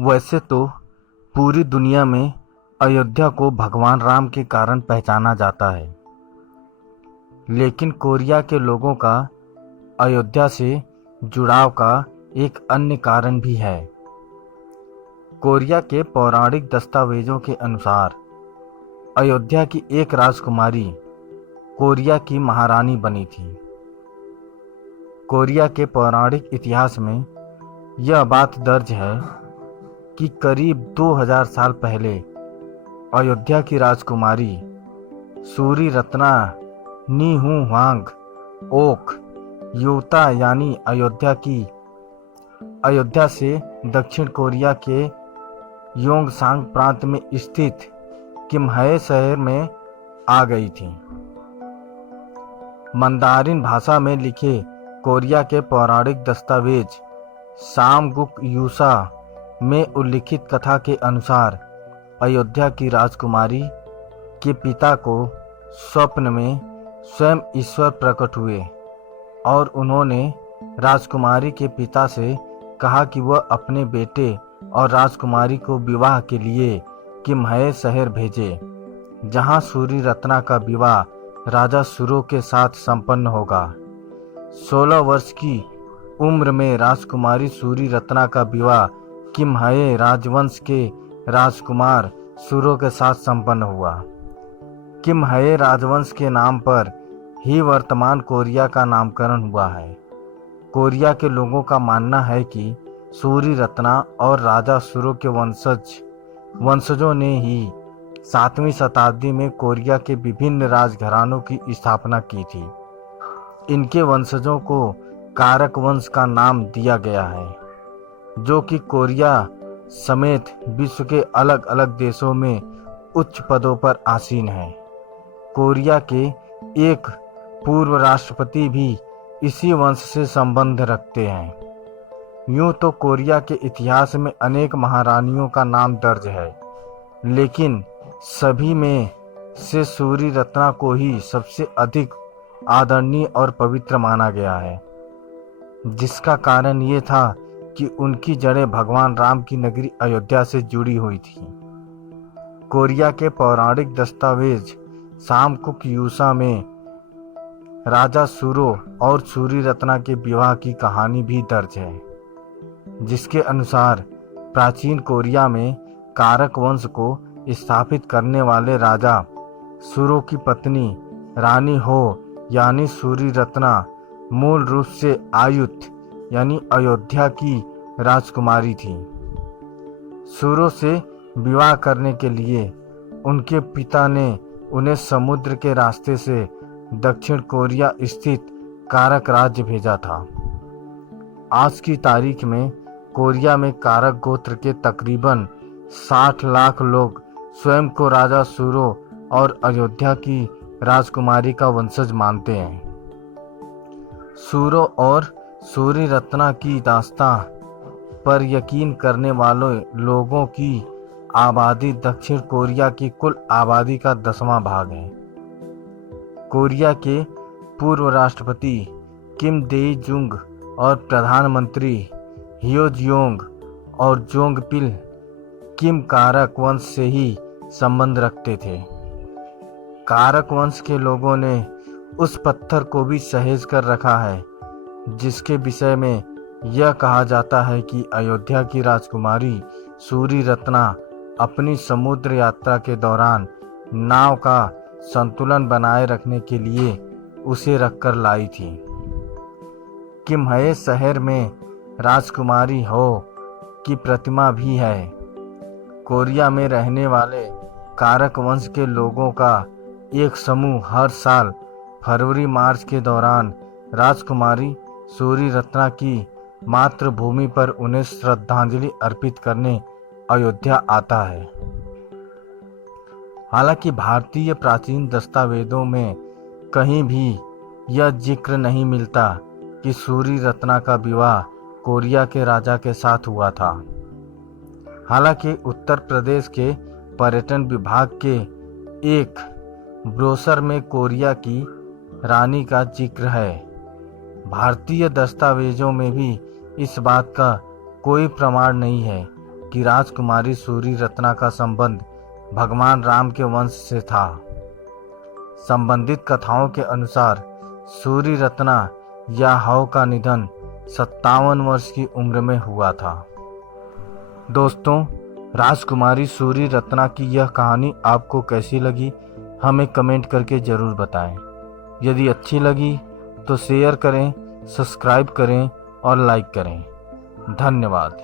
वैसे तो पूरी दुनिया में अयोध्या को भगवान राम के कारण पहचाना जाता है, लेकिन कोरिया के लोगों का अयोध्या से जुड़ाव का एक अन्य कारण भी है। कोरिया के पौराणिक दस्तावेजों के अनुसार अयोध्या की एक राजकुमारी कोरिया की महारानी बनी थी। कोरिया के पौराणिक इतिहास में यह बात दर्ज है कि करीब 2000 साल पहले अयोध्या की राजकुमारी सूरी रत्ना नीहू वांग ओक योता यानी अयोध्या से दक्षिण कोरिया के योंगसांग प्रांत में स्थित किम्हए शहर में आ गई थी। मंदारिन भाषा में लिखे कोरिया के पौराणिक दस्तावेज सामगुक यूसा में उल्लिखित कथा के अनुसार अयोध्या की राजकुमारी के पिता को स्वप्न में स्वयं ईश्वर प्रकट हुए और उन्होंने राजकुमारी के पिता से कहा कि वह अपने बेटे और राजकुमारी को विवाह के लिए किम्हए शहर भेजे, जहां सूरी रत्ना का विवाह राजा सुरो के साथ संपन्न होगा। 16 वर्ष की उम्र में राजकुमारी सूरी रत्ना का विवाह किम्हए राजवंश के राजकुमार सुरो के साथ संपन्न हुआ। किम्हए राजवंश के नाम पर ही वर्तमान कोरिया का नामकरण हुआ है। कोरिया के लोगों का मानना है कि सूरी रत्ना और राजा सुरो के वंशजों ने ही 7वीं शताब्दी में कोरिया के विभिन्न राजघरानों की स्थापना की थी। इनके वंशजों को कारक वंश का नाम दिया गया है, जो कि कोरिया समेत विश्व के अलग अलग देशों में उच्च पदों पर आसीन है। कोरिया के एक पूर्व राष्ट्रपति भी इसी वंश से संबंध रखते हैं। यूं तो कोरिया के इतिहास में अनेक महारानियों का नाम दर्ज है, लेकिन सभी में से सूरी रत्ना को ही सबसे अधिक आदरणीय और पवित्र माना गया है, जिसका कारण ये था कि उनकी जड़ें भगवान राम की नगरी अयोध्या से जुड़ी हुई थी। कोरिया के पौराणिक दस्तावेज सामकुक यूसा में राजा सुरो और सूरी रत्ना के विवाह की कहानी भी दर्ज है, जिसके अनुसार प्राचीन कोरिया में कारक वंश को स्थापित करने वाले राजा सुरो की पत्नी रानी हो यानी सूरी रत्ना मूल रूप से आयुत यानी अयोध्या की राजकुमारी थी। सुरो से विवाह करने के लिए उनके पिता ने उन्हें समुद्र के रास्ते से दक्षिण कोरिया स्थित कारक राज्य भेजा था। आज की तारीख में कोरिया में कारक गोत्र के तकरीबन 60 लाख लोग स्वयं को राजा सुरो और अयोध्या की राजकुमारी का वंशज मानते हैं। सुरो और सूरी रत्ना की दास्तां पर यकीन करने वालों लोगों की आबादी दक्षिण कोरिया की कुल आबादी का 10वां भाग है। कोरिया के पूर्व राष्ट्रपति किम देई जुंग और प्रधानमंत्री हियो जियोंग और जोंगपिल किम कारक वंश से ही संबंध रखते थे। कारक वंश के लोगों ने उस पत्थर को भी सहेज कर रखा है जिसके विषय में यह कहा जाता है कि अयोध्या की राजकुमारी सूरी रत्ना अपनी समुद्र यात्रा के दौरान नाव का संतुलन बनाए रखने के लिए उसे रखकर लाई थी। किम्हए शहर में राजकुमारी हो की प्रतिमा भी है। कोरिया में रहने वाले कारक वंश के लोगों का एक समूह हर साल फरवरी मार्च के दौरान राजकुमारी सूरी रत्ना की मातृभूमि पर उन्हें श्रद्धांजलि अर्पित करने अयोध्या आता है। हालांकि भारतीय प्राचीन दस्तावेजों में कहीं भी यह जिक्र नहीं मिलता कि सूरी रत्ना का विवाह कोरिया के राजा के साथ हुआ था। हालांकि उत्तर प्रदेश के पर्यटन विभाग के एक ब्रोशर में कोरिया की रानी का जिक्र है। भारतीय दस्तावेजों में भी इस बात का कोई प्रमाण नहीं है कि राजकुमारी सूरी रत्ना का संबंध भगवान राम के वंश से था। संबंधित कथाओं के अनुसार सूरी रत्ना या हव का निधन 57 वर्ष की उम्र में हुआ था। दोस्तों, राजकुमारी सूरी रत्ना की यह कहानी आपको कैसी लगी, हमें कमेंट करके ज़रूर बताएं। यदि अच्छी लगी तो शेयर करें, सब्सक्राइब करें और लाइक करें। धन्यवाद।